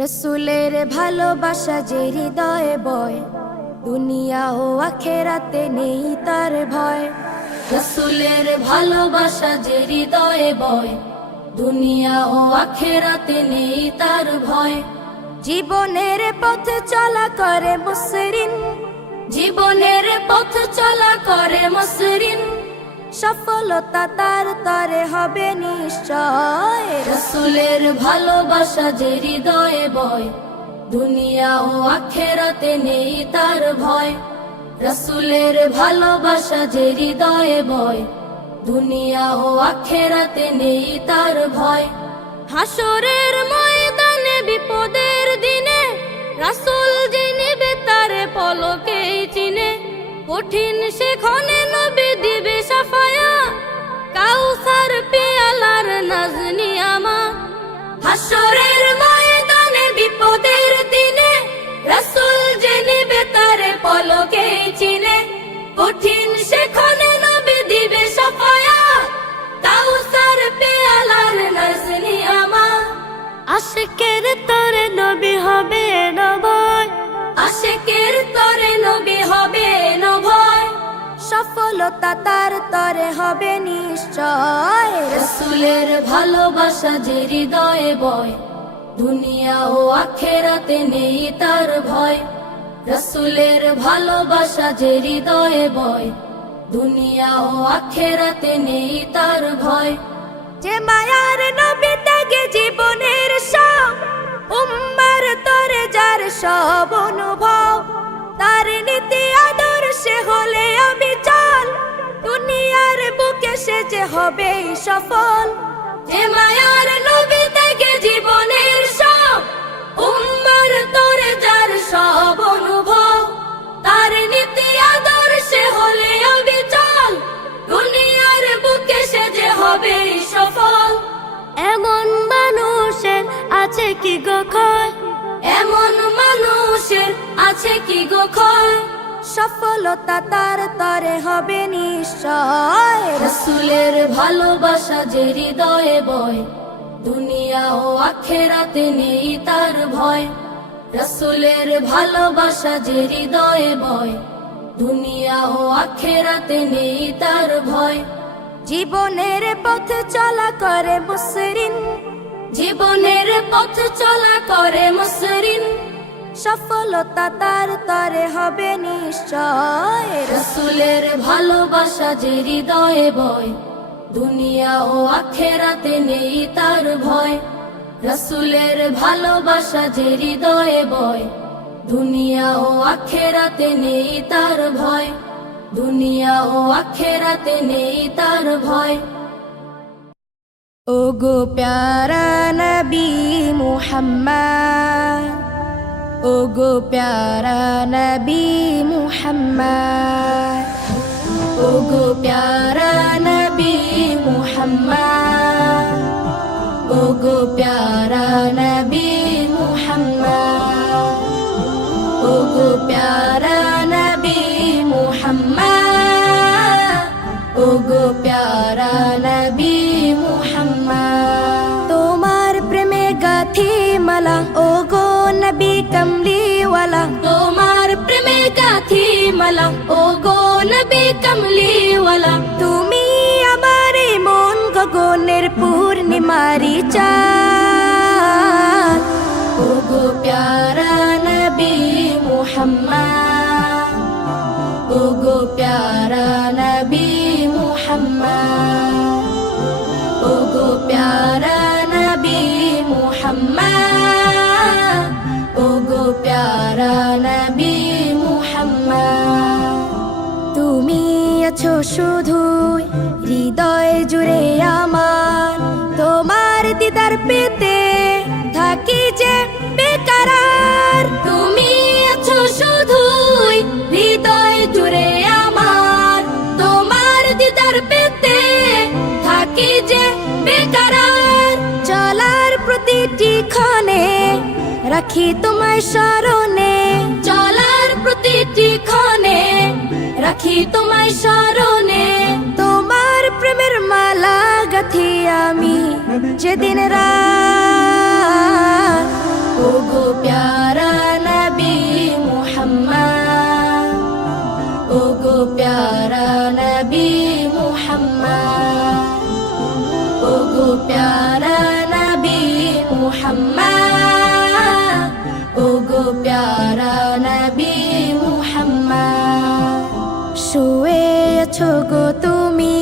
রসুলের ভালোবাসা যে হৃদয়ে বয়, দুনিয়া ও আখেরাতে নেই তার ভয়। রসুলের ভালোবাসা যে হৃদয়ে বয়, দুনিয়া ও আখেরাতে নেই তার ভয়। জীবনের পথ চলা করে মসৃণ, জীবনের পথ চলা করে মসৃণ, সফলতা তার তরে হবে নিশ্চয়। রসুলের ভালোবাসা যে হৃদয়ে বয়, দুনিয়া ও আখেরাতে নেই তার ভয়। রসুলের ভালোবাসা যে হৃদয়ে বয়, দুনিয়া ও আখেরাতে নেই তার ভয়। হাসরের ময়দানে বিপদের দিনে রাসূল যে নিবে তারে পলকেই চিনে। কঠিন সেখানে নবী দিবে সাফায়া, কাউসার পেয়ালার নাজনি আমা। হাসরের ময়দানে বিপদের দিনে রাসূল যে নিবে তারে পলকেই চিনে। কঠিন সেখানে নবী দিবে সাফায়া, কাউসার পেয়ালার নাজনি আমা। আশিকের তরে নবী হবে না ভয়, আশিকের তরে নবী হবে না ভয়, সফলতা তার তরে হবে নিশ্চয়। রসুলের ভালোবাসা যে হৃদয়ে বয়, দুনিয়া ও আখেরাতে নেই তার ভয়। রসুলের ভালোবাসা যে হৃদয়ে বয়, দুনিয়া ও আখেরাতে নেই তার ভয়। যে মায়ার নবী ত্যাগে জীবনের সব, উম্মার তরে যার সব অনুভব, তার নীতি আদর্শে হলে আমি চল, দুনিয়ার বুকে সে যে হবে সফল। যে মায়ার নবী ত্যাগে জীবনের সব, উম্মার তরে যার সব অনুভব, তার নীতি আদর্শে হলে আমি চল, দুনিয়ার বুকে সে যে হবে সফল। এমন মানুষের আছে কি গো ক্ষয়, এমন মানুষের আছে কি গো ক্ষয়, সফলতা তার তরে হবে নিশ্চয়। রসুলের ভালোবাসা যে হৃদয়ে বয়, দুনিয়া ও আখেরাতে নেই তার ভয়। রসুলের ভালোবাসা যে হৃদয়ে বয়, দুনিয়া ও আখেরাতে নেই তার ভয়। জীবনের পথ চলা করে মসৃণ, জীবনের পথ চলা করে মসৃণ, সফলতা তার তরে হবে নিশ্চয়। রসুলের ভালোবাসা যে হৃদয়ে বয়, দুনিয়া ও আখেরাতে নেই তার ভয়। রসুলের ভালোবাসা যে হৃদয়ে বয়, দুনিয়া ও আখেরাতে নেই তার ভয়। দুনিয়া ও আখেরাতে নেই তার ভয়। ও গো প্যারা নবী মুহাম্মদ, ও গো প্যারা নবী মুহাম্মদ, ও গো প্যারা নবী মুহাম্মদ, ও গো প্যারা নবী মুহাম্মদ, ও গো প্যারা নবী মুহাম্মদ, ও গো প্যারা নবী মুহাম্মদ। তোমার প্রেমে গাথি মালা ও গো নবী কমলিওয়ালা, তোমার প্রেমে গাথি মালা ও গো নবী কমলিওয়ালা। তুমি আমার মন গগনের পূর্ণিমারি চাঁদ, ও গো প্যারা নবী মুহাম্মদ, ও গো প্যারা নবী মুহাম্মদ, ও গো প্যারা নবী মুহাম্মদ, ও গো প্যারা নবী মুহাম্মদ। তুমি আছো শুধুই হৃদয় জুড়ে আমার, তোমার দিদার পেতে থাকি যে বেকরার। তুমি আছো শুধুই হৃদয় জুড়ে আমার, তোমার দিদার পেতে থাকি যে বেকরার। চলার প্রতিটি ক্ষণে রাখি তোমায় স্মরণে, চলার প্রতিটি ক্ষণে রাখি তোমায় স্মরণে। তোমার প্রেমের মালা গাথি আমি যেদিন রাত, ও ওগো প্যারা নবী মুহাম্মদ ওগো প্যারা নবী মুহাম্মদ ওগো প্যারা নবী মুহাম্মদ ওগো প্যারা নবী মুহাম্মদ শুয়ে আছো গো তুমি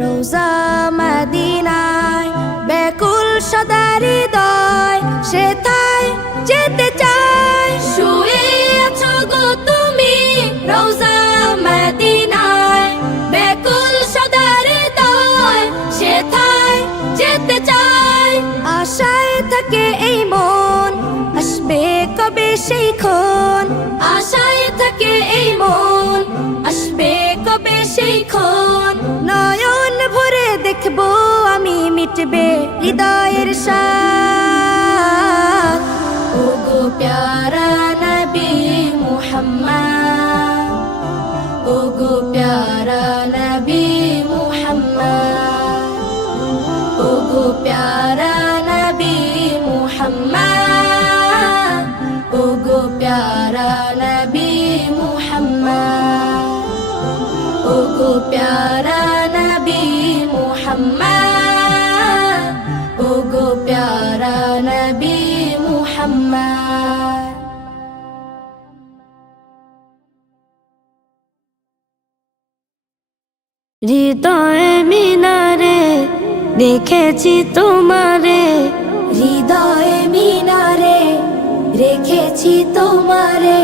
রোজা মদিনায় ব্যাকুল সদা হৃদয় সেথায় যেতে চায় শুয়ে আছো গো তুমি রোজা মদিনায় ব্যাকুল সদা হৃদয় সেথায় যেতে চায় আশায় থাকে এই মন আসবে কবে সেই ক্ষণ আশায় থাকে এই মন আসবে কবে সেই ক্ষণ নয়ন ভরে দেখবো আমি মিটবে হৃদয়ের সাথ ওগো প্যারা নবী মুহাম্মদ ওগো প্যারা নবী মুহাম্মদ ওগো প্যারা নবী মুহাম্মদ ওগো প্যারা নবী মুহাম্মদ ওগো প্যারা নবী মুহাম্মদ ওগো প্যারা নবী মুহাম্মদ হৃদয় মিনারে দেখেছি তোমারে হৃদয় মিনারে রেখেছি তোমারে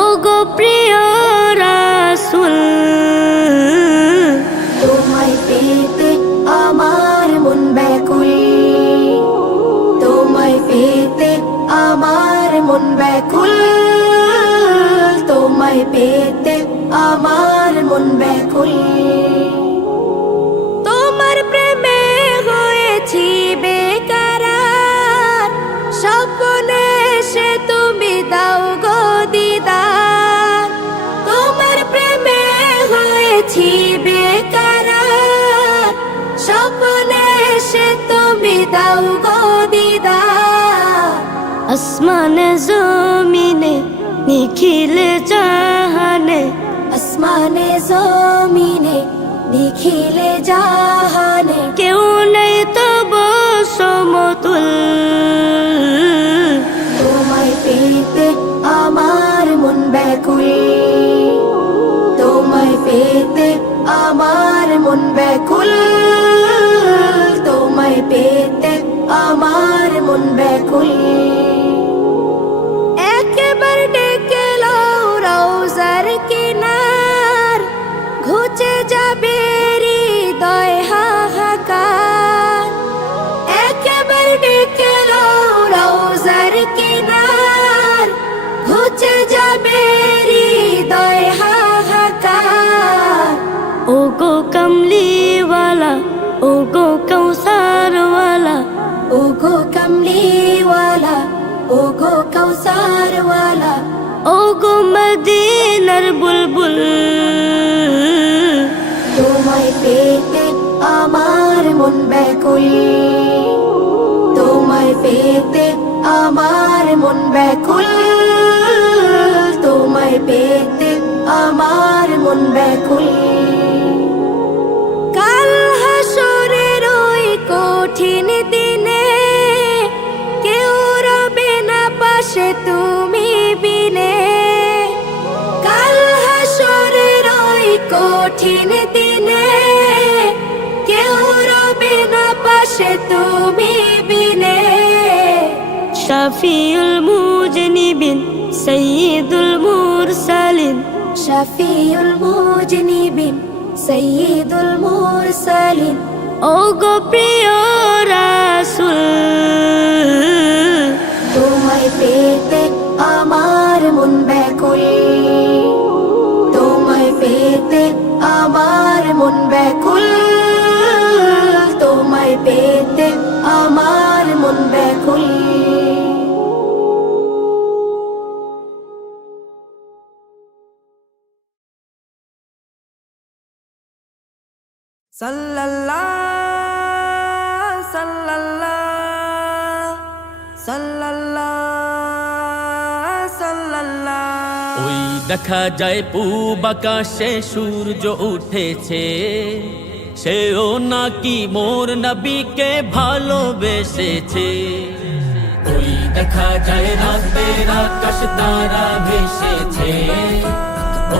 ওগো প্রিয় রাসূল তোমায় পেতে আমার মন ব্যাকুল তোমায় পেতে আমার মন ব্যাকুল তোমায় পেতে আমার মন ব্যাকুল তোমার প্রেমে হয়েছি বেকরার স্বপ্নে সে তুমি দাও গো দিদার তোমার প্রেমে হয়েছি বেকরার স্বপ্নে সে তুমি দাও গো দিদার আসমানে জমিনে নিখিলে জাহানে আসমানে জমিনে নিখিলে জাহানে কেউ নেই তব সমতুল তোমায় পেতে আমার মন ব্যাকুল তোমায় পেতে আমার মন ব্যাকুল তোমায় পেতে আমার মন ব্যাকুল একবার ডেকে লও রওজার কিনার ঘুচে যাবে হৃদয় হাহাকার একবার ডেকে লও রওজার কিনার ঘুচে যাবে হৃদয় হাহাকার ওগো কমলিওয়ালা ওগো কৌসারওয়ালা ওগো কমলিওয়ালা ওগো কৌসারওয়ালা ওগো মদিনার বুলবুল তোমায় পেতে আমার মন ব্যাকুল তোমায় পেতে আমার মন ব্যাকুল তোমায় পেতে আমার মন ব্যাকুল কাল হাসরের ওই কঠিন দিনে কেউ রবে না পাশে তুমি বিনে কাল হাসরের ওই কঠিন দিনে কেউ রবে না পাশে তুমি বিনে শাফিউল মুজনিবিন সাইয়্যিদুল মুরসালিন শাফিউল মুজনিবিন সাইয়্যিদুল মুরসালিন ওগো প্রিয় রাসূল তোমায় পেতে আমার মন ব্যাকুল তোমায় পেতে আমার মন ব্যাকুল তোমায় পেতে আমার মন ব্যাকুল সাল্লাল্লাহ সাল্লাল্লাহ সাল্লাল্লাহ দেখা যায় পূব আকাশে সূর্য উঠেছে, সেও নাকি মোর নবীকে ভালোবেসেছে। ওই দেখা যায় রাতের আকাশ তারা ভেসেছে,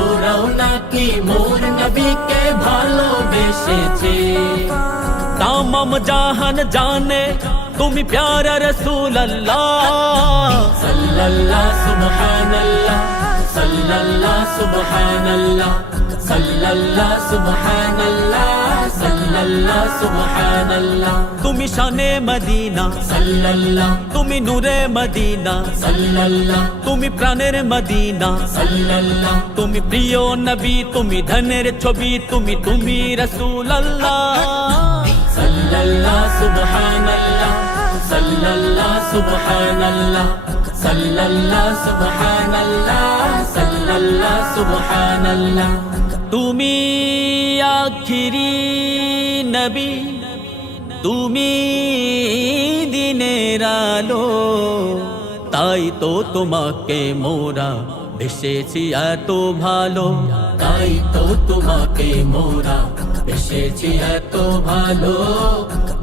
ওরাও নাকি মোর নবীকে ভালোবেসেছে। তামাম জাহান জানে তুমি প্যারা রসূল আল্লাহ, সাল্লাল্লাহ সুবহানাল্লাহ, সাল্লাল্লাহ সুবহানাল্লাহ, সাল্লাল্লাহ সুবহানাল্লাহ, সাল্লাল্লাহ সুবহানাল্লাহ। তুমি শানে মদিনা সাল্লাল্লাহ, তুমি নূরে মদিনা সাল্লাল্লাহ, তুমি প্রাণের মদিনা সাল্লাল্লাহ, তুমি প্রিয় নবী, তুমি ধনের ছবি, তুমি রাসূল আল্লাহ, সাল্লাল্লাহ সুবহানাল্লাহ, সাল্লাল্লাহ সুবহানাল্লাহ, সাল্লাল্লাহ সুবহানাল্লাহ, সাল্লাল্লাহ সুবহানাল্লাহ। তুমি আখিরি নবী, তুমি দিনের আলো, তাই তো তোমাকে মোরা বেসেছি এত ভালো, তাই তো তোমাকে মোরা বেসেছি এত ভালো,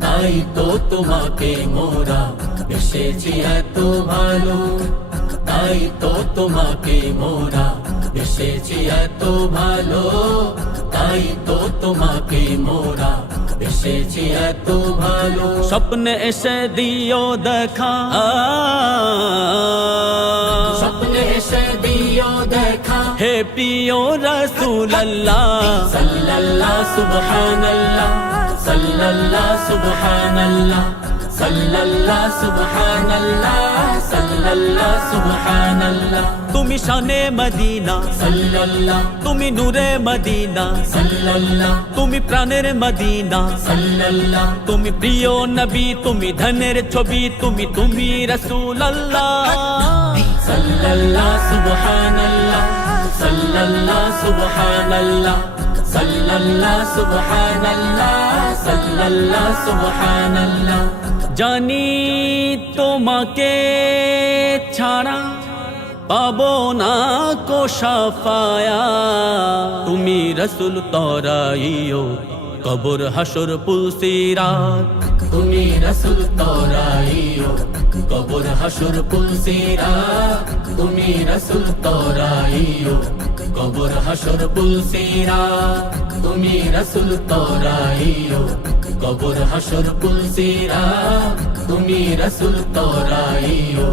তাই তো তোমাকে মোরা বেসেছি এত ভালো, তাই তো তোমাকে মোরা বেসেছি এত ভালো, তাই তো তোমাকে মোরা বেসেছি এত ভালো। স্বপ্নে এসে দিও দেখা, স্বপ্নে এসে দিও দেখা, হে প্রিয় রাসূল আল্লাহ, সাল্লাল্লাহ সুবহানাল্লাহ, সাল্লাল্লাহ সুবহানাল্লাহ, সাল্লাল্লাহ সুবহানাল্লাহ, সাল্লাল্লাহ সুবহানাল্লাহ। তুমি শানে মদিনা সাল্লাল্লাহ, তুমি নূরে মদিনা সাল্লাল্লাহ, তুমি প্রাণের মদিনা সাল্লাল্লাহ, তুমি প্রিয় নবী, তুমি ধনের ছবি, তুমি রাসূল আল্লাহ, সাল্লাল্লাহ সুবহানাল্লাহ, সাল্লাল্লাহ সুবহানাল্লাহ, সাল্লাল্লাহ সুবহানাল্লাহ, সাল্লাল্লাহ সুবহানাল্লাহ। জানি তোমাকে ছাড়া পাবো না কো শাফায়া, তুমি রাসূল তরাইও কবর হাসর পুলসিরাত, তুমি রাসূল তরাইও কবর হাসর পুলসিরাত, তুমি রাসূল তরাইও কবর হাসর পুলসিরাত, তুমি রাসূল তরাইও কবর হাসর পুলসিরাত, তুমি রাসূল তরাইও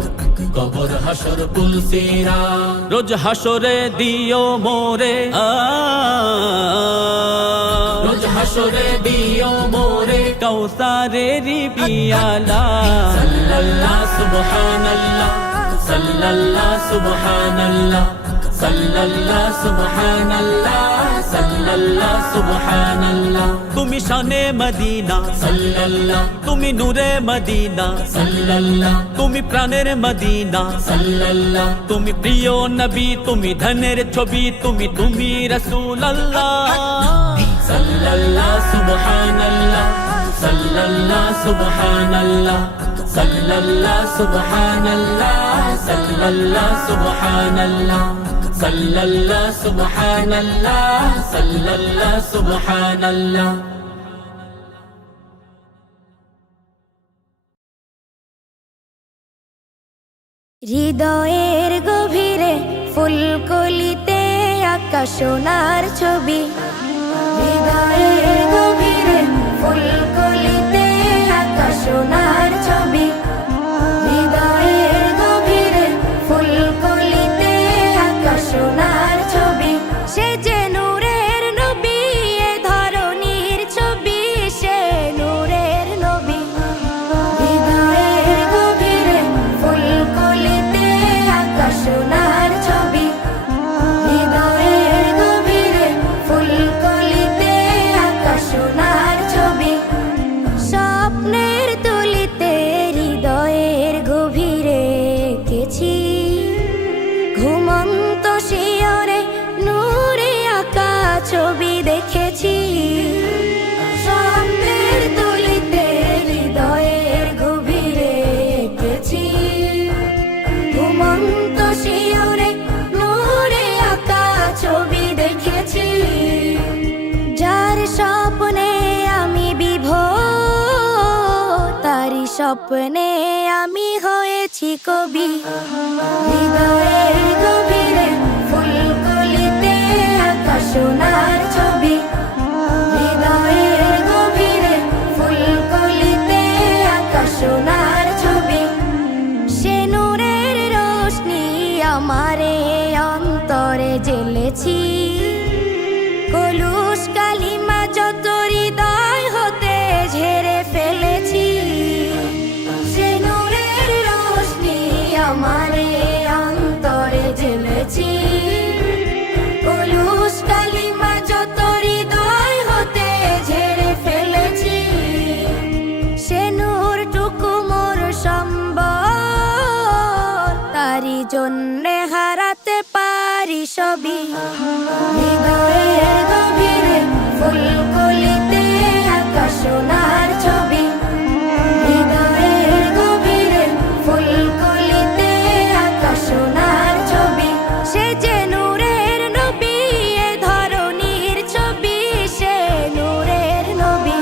কবর হাসর পুলসিরাত। রোজ হাসরে দিও মোরে, রোজ হাসরে দিও মোরে কাউসারের পিয়ালা, সাল্লাল্লাহ সুবহানাল্লাহ, সাল্লাল্লাহ সুবহানাল্লাহ, সাল্লাল্লাহ সুবহানাল্লাহ, সাল্লাল্লাহ সুবহানাল্লাহ। তুমি শানে মদিনা সাল্লাল্লাহ, তুমি নূরে মদিনা সাল্লাল্লাহ, তুমি প্রাণের মদিনা সাল্লাল্লাহ, তুমি প্রিয় নবী, তুমি ধনের ছবি, তুমি রাসূল আল্লাহ, সাল্লাল্লাহ সুবহানাল্লাহ, সাল্লাল্লাহ সুবহানাল্লাহ, সাল্লাল্লাহ সুবহানাল্লাহ, সাল্লাল্লাহ সুবহানাল্লাহ, সাল্লাল্লাহ সুবহানাল্লাহ, সাল্লাল্লাহ সুবহানাল্লাহ। হৃদয়ের গভীরে ফুলকলিতে আঁকা সোনার ছবি, হৃদয়ের গভীরে ফুলকলিতে আঁকা সোনার ছবি, হৃদয়ের গভীরে ফুলকলিতে আঁকা সোনার ছবি। সে যে নূরের নবী, এ ধরনীর ছবি, সে নূরের নবী। হৃদয়ের গভীরে ফুলকলিতে আঁকা সোনার ছবি, হৃদয়ের গভীরে ফুলকলিতে আঁকা সোনার ছবি। স্বপ্নের তুলিতে হৃদয়ের গভীরে এঁকেছি, ঘুমন্ত শিয়রে নূরে আঁকা ছবি দেখেছি। স্বপ্নের তুলিতে হৃদয়ের গভীরে এঁকেছি, ঘুমন্ত শিয়রে নূরে আঁকা স্বপ্নে আমি হয়েছি কবি হৃদয়ের গভীরে ফুলকলিতে আঁকা সোনার ছবি হৃদয়ের গভীরে ফুলকলিতে আঁকা সোনার ছবি সে নূরের রোশনি আমারে অন্তরে জ্বেলেছি কলুষ কালিমা যত হৃদয় হতে ঝেড়ে ফেলেছি সে নূরের রোশনি আমারে অন্তরে জ্বেলেছি কলুষ কালিমা যত হৃদয় হতে ঝেড়ে ফেলেছি সে নূরটুকু মোর সম্বল তারি জন্যে হারাতে পারি সবই হৃদয়ের গভীরে ফুলকলিতে আঁকা সোনার ছবি হৃদয়ের গভীরে ফুলকলিতে আঁকা সোনার ছবি সে যে নূরের নবী এ ধরনীর ছবি সে নূরের নবী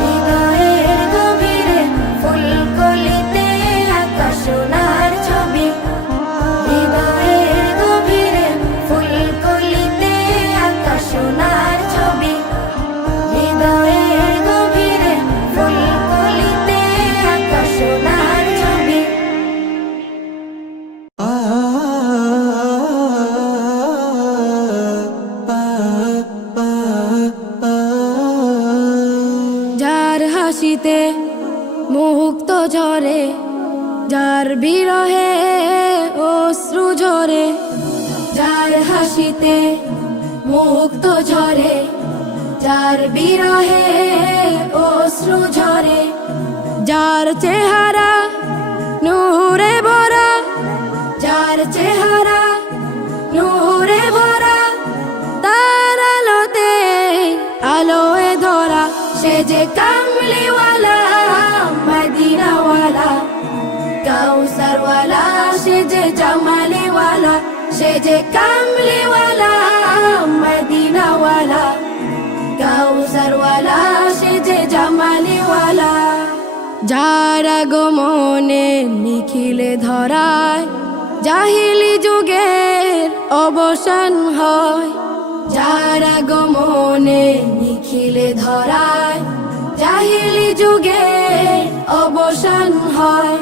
হৃদয়ের গভীরে ফুলকলিতে আঁকা সোনার ছবি হৃদয়ের গভীরে ফুলকলিতে আঁকা সোনার ছবি হৃদয়ের গভীরে ফুলকলিতে আঁকা সোনার ছবি যার হাসিতে মুক্ত ঝরে যার বিরহে অশ্রু ঝরে যার হাসিতে মুক্ত ঝরে যার বিরহে অশ্রু ঝরে যার চেহারা নূরে ভরা যার চেহারা নূরে ভরা তার আলোতে আলোয় ধরা সে যে কামলিওয়ালা মদিনাওয়ালা কাউসারওয়ালা সে যে জামালিওয়ালা সে যে কামলিওয়ালা মদিনাওয়ালা কাউসারওয়ালা সে যে জামালিওয়ালা যার আগমনে নিখিলে ধরায় জাহিলি যুগের অবসান হয় যার আগমনে নিখিলে ধরায় জাহিলি যুগের অবসান হয়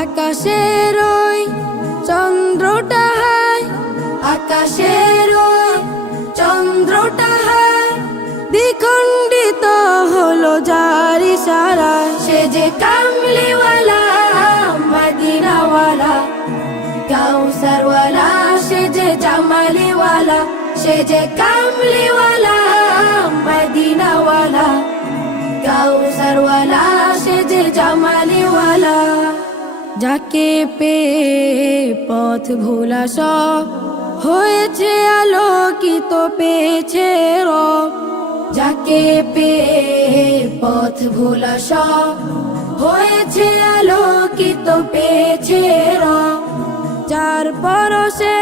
আকাশের ওই চন্দ্রটা হায় আকাশের ওই চন্দ্রটা হায় দ্বিখণ্ডিত হলো যার ইশারায় সে যে কামলিওয়ালা মদিনাওয়ালা কাউসারওয়ালা সে যে জামালিওয়ালা সে যে কামলিওয়ালা মদিনাওয়ালা কাউসারওয়ালা সে যে জামালিওয়ালা যাকে পেয়ে পথ ভোলা সব হয়েছে আলোকিত পেয়েছে রব যাকে পেয়ে পথ ভোলা সব হয়েছে আলোকিত পেয়েছে রব যার পরশে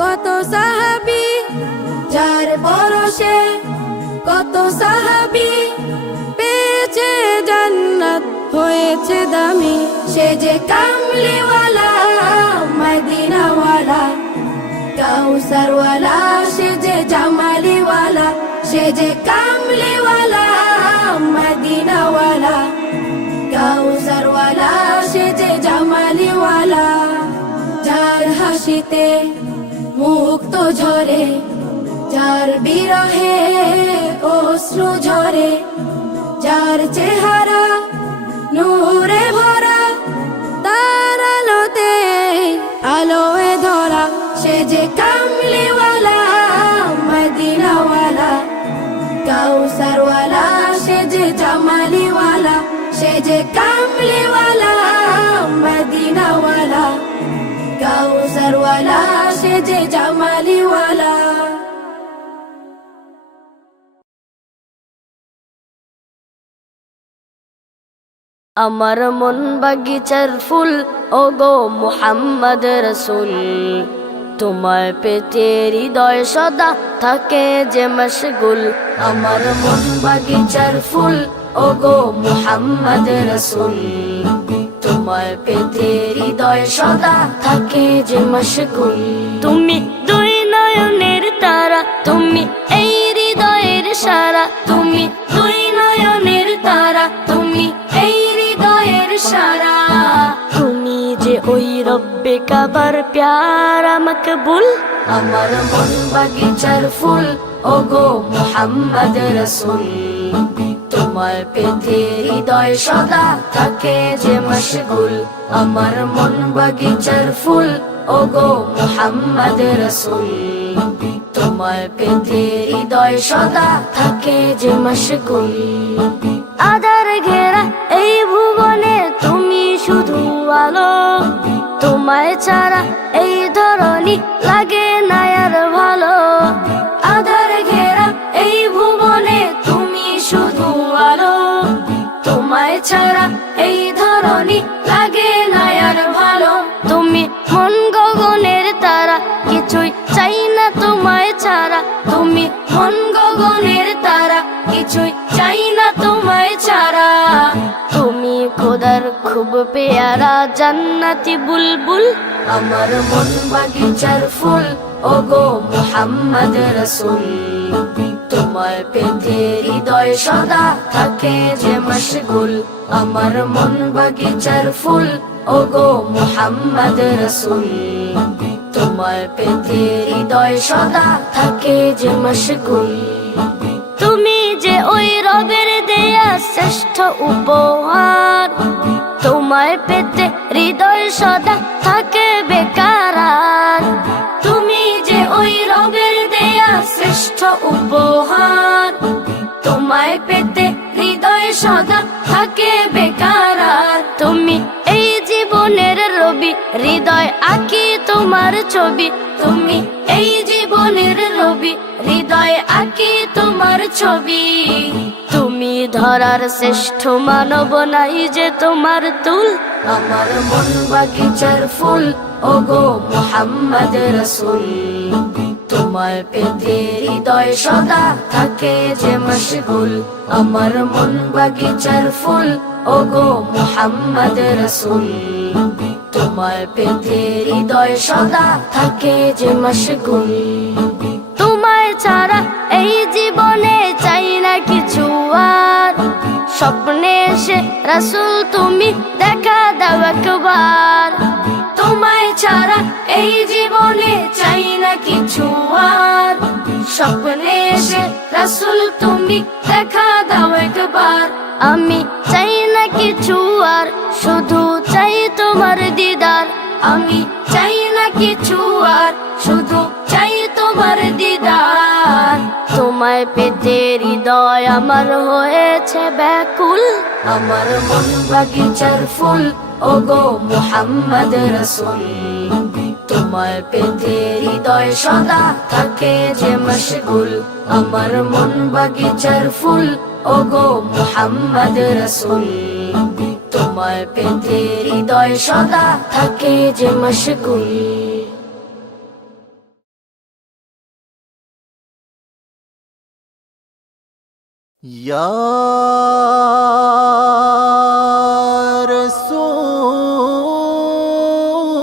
কত সাহাবী যার পরশে কত সাহাবী পেয়েছে জান্নাত হয়েছে দামি সে যে কামলিওয়ালা মদিনাওয়ালা কাউসারওয়ালা সে যে জামালিওয়ালা সে যে কামলিওয়ালা মদিনাওয়ালা কাউসারওয়ালা সে যে জামালিওয়ালা যার হাসিতে মুক্ত ঝরে যার বিরহে অশ্রু ঝরে যার চেহারা নূরে ভরা তার আলোতে আলোয় ধরা সে যে কামলিওয়ালা মদিনাওয়ালা কাউসারওয়ালা সে যে জামালিওয়ালা সে যে কামলিওয়ালা মদিনাওয়ালা কাউসারওয়ালা সে যে জামালিওয়ালা আমার মন বাগিচার ফুল ওগো মুহাম্মদ রসুল তোমায় পেতে হৃদয় সদা থাকে যে মশগুল আমার মন বাগিচার ফুল ওগো মুহাম্মদ রসুল তোমায় পেতে হৃদয় সদা থাকে যে মশগুল তুমি দুই নয়নের তারা তুমি এই হৃদয়ের সারা তুমি দুই নয়নের তারা তুমি এই হৃদয়ের সারা তুমি যে ওই রব্বে কাবার প্যারা মকবুল আমার মন বাগিচার ফুল ওগো মুহাম্মদ রসুল তোমায় পেতে হৃদয় সদা থাকে যে মশগুল আমার মন বাগিচার ফুল ওগো মুহাম্মদ রসুল তোমায় পেতে হৃদয় সদা থাকে যে মশগুল আধার ঘেরা এই ভুবনে তুমি শুধু আলো তোমায় ছাড়া এই ধরনী লাগে না আর ভালো আধার ঘেরা এই ভুবনে তুমি শুধু আলো তোমায় ছাড়া এই ধরনী লাগে না আর ভালো তুমি মন গগনের তারা কিছুই চাই না তোমায় ছাড়া তুমি মন গগনের তারা কিছুই চাই না তোমায় ছাড়া তুমি খোদার খুব পেয়ারা জান্নাতি বুলবুল আমার মন বাগিচার ফুল ওগো মুহাম্মদ রসুল তোমায় পেতে হৃদয় সদা থাকে যে মশগুল আমার মন বাগিচার ফুল ওগো মুহাম্মদ রসুল তোমায় পেতে হৃদয় সদা থাকে যে মশগুল তুমি যে ওই রবের দেয়া শ্রেষ্ঠ উপহার তোমায় পেতে হৃদয় সদা থাকে বেকার তুমি যে ওই রবের দেয়া শ্রেষ্ঠ উপহার তোমায় পেতে হৃদয় সদা থাকে বেকার তুমি এই জীবনের রবি হৃদয় আঁকি তোমার ছবি তুমি এই জীবনের রবি হৃদয় আঁকি তোমার ছবি তুমি ধরার শ্রেষ্ঠ মানব নাই যে তোমার তুল আমার মন বাগিচার ফুল ওগো মুহাম্মদ রসুল তোমায় পেতে হৃদয় সদা থাকে যে মশগুল আমার মন বাগিচার ফুল ওগো মুহাম্মদ রসুল তোমায় পেতে হৃদয় সদা থাকে যে মশগুল তোমায় ছাড়া এই জীবনে চাই না কিছু আর স্বপ্নে এসে রাসূল তুমি দেখা দাও একবার তোমায় ছাড়া এই জীবনে চাই না কিছু আর স্বপ্নে এসে রাসূল তুমি দেখা দাও একবার আমি চাই না কিছু আর শুধু চাই তোমার দিদার আমি চাই না কিছু আর শুধু চাই তোমার দিদার তোমায় পেতে হৃদয় আমার হয়েছে ব্যাকুল আমার মন বাগিচার ফুল ওগো মুহাম্মদ রসুল তোমায় পেতে হৃদয় সদা থাকে যে মশগুল আমার মন বাগিচার ফুল ওগো মুহাম্মদ রসুল তোমায় পেতে হৃদয় সদা থাকে যে মশগুল या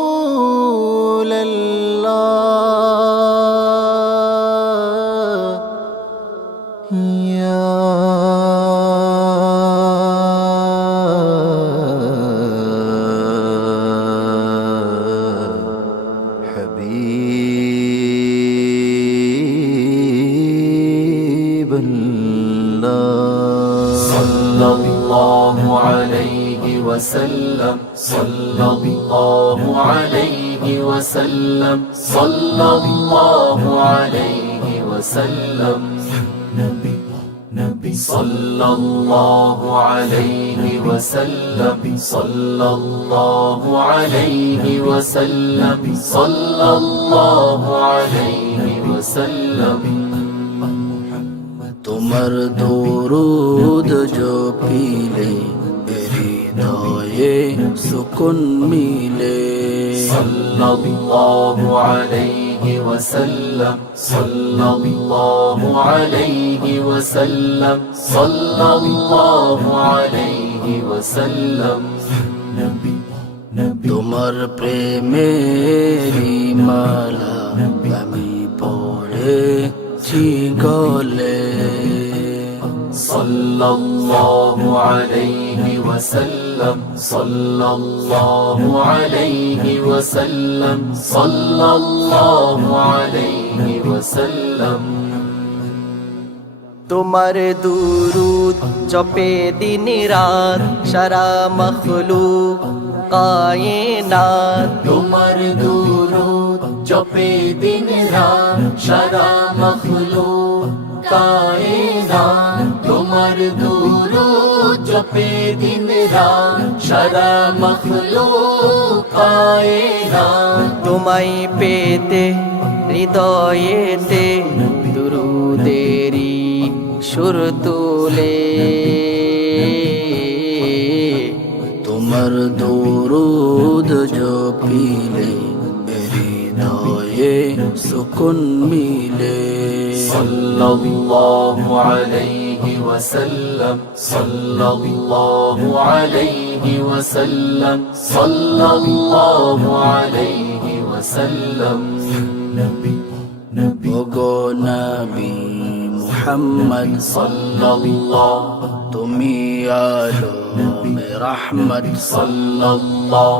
रसूल अल्लाह या हबीब sallallahu alayhi wa sallam sallallahu alayhi wa sallam sallallahu alayhi wa sallam sallallahu alayhi wa sallam sallallahu alayhi wa sallam sallallahu alayhi wa sallam তোমার দরুদ জপিলে হৃদয়ে সুকুন মিলে sallallahu alayhi عليه وسلم صلى الله عليه وسلم صلى الله عليه وسلم তোমার প্রেমেরই মালা আমি পড়েছি গলে صلى الله عليه وسلم صلى الله عليه وسلم صلى الله عليه وسلم তোমার দুরুদ জপে দিন রাত সারা মখলুক কায়নাত তোমার দুরুদ জপে দিন রাত সারা মখলুক কায়নাত তোমার দুরুদ জপে দিন রাত সারা মখলুক কায়নাত তোমায় পেতে হৃদয়েতে দুরুদেরি সুর তুলে তোমার দরুদ জপিলে হৃদয়ে সুকুন মিলে صلى الله عليه وسلم صلى الله عليه وسلم صلى الله عليه وسلم ওগো নবী মুহাম্মদ সাল্লাল্লাহ তুমি আলো রহমত সাল্লাল্লাহ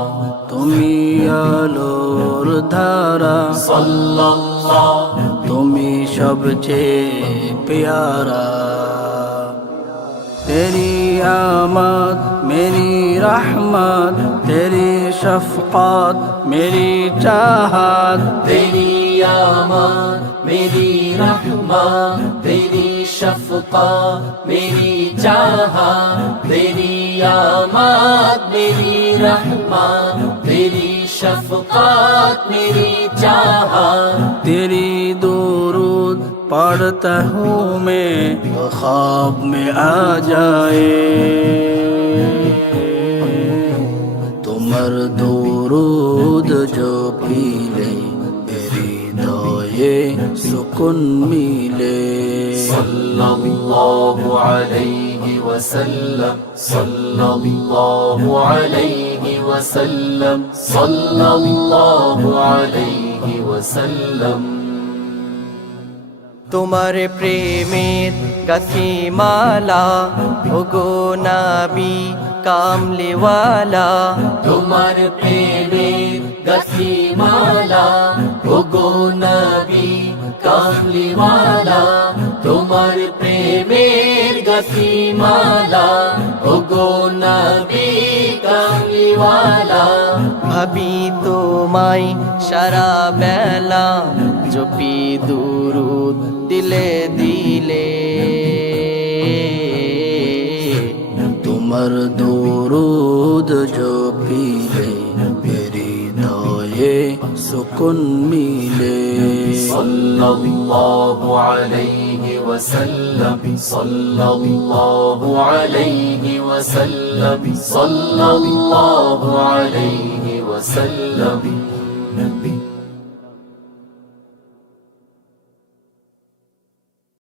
তুমি আলোর ধারা সাল্লাল্লাহ তুমি সবচেয়ে প্यारा तेरी आमद मेरी रहमत तेरी शफकत मेरी चाहत तेरी आमद मेरी रहमत तेरी शफकत मेरी चाहत तेरी आमद मेरी रहमत तेरी शफकत मेरी चाहत तेरी दुरूद पढ़ता हूँ मैं तो ख्वाब में आ जाए तुम्हार दुरूद जो पीले हृदये सुकुन मिले صلى الله عليه وسلم صلى الله عليه وسلم صلى الله عليه وسلم তোমার প্রেমের গাথি মালা ওগো নবী কামলিওয়ালা তোমার প্রেমের গাথি মালা ওগো নবী কামলিওয়ালা তোমার প্রেমের গাথি মালা ওগো নবী কামলিওয়ালা ভাবি তোমায় সারা বেলা জপি দুরুদ দিলে দিলে তোমার দুরুদ जो पीले हृदये सुकुन मिले صلى الله عليه وسلم صلى الله عليه وسلم صلى الله عليه وسلم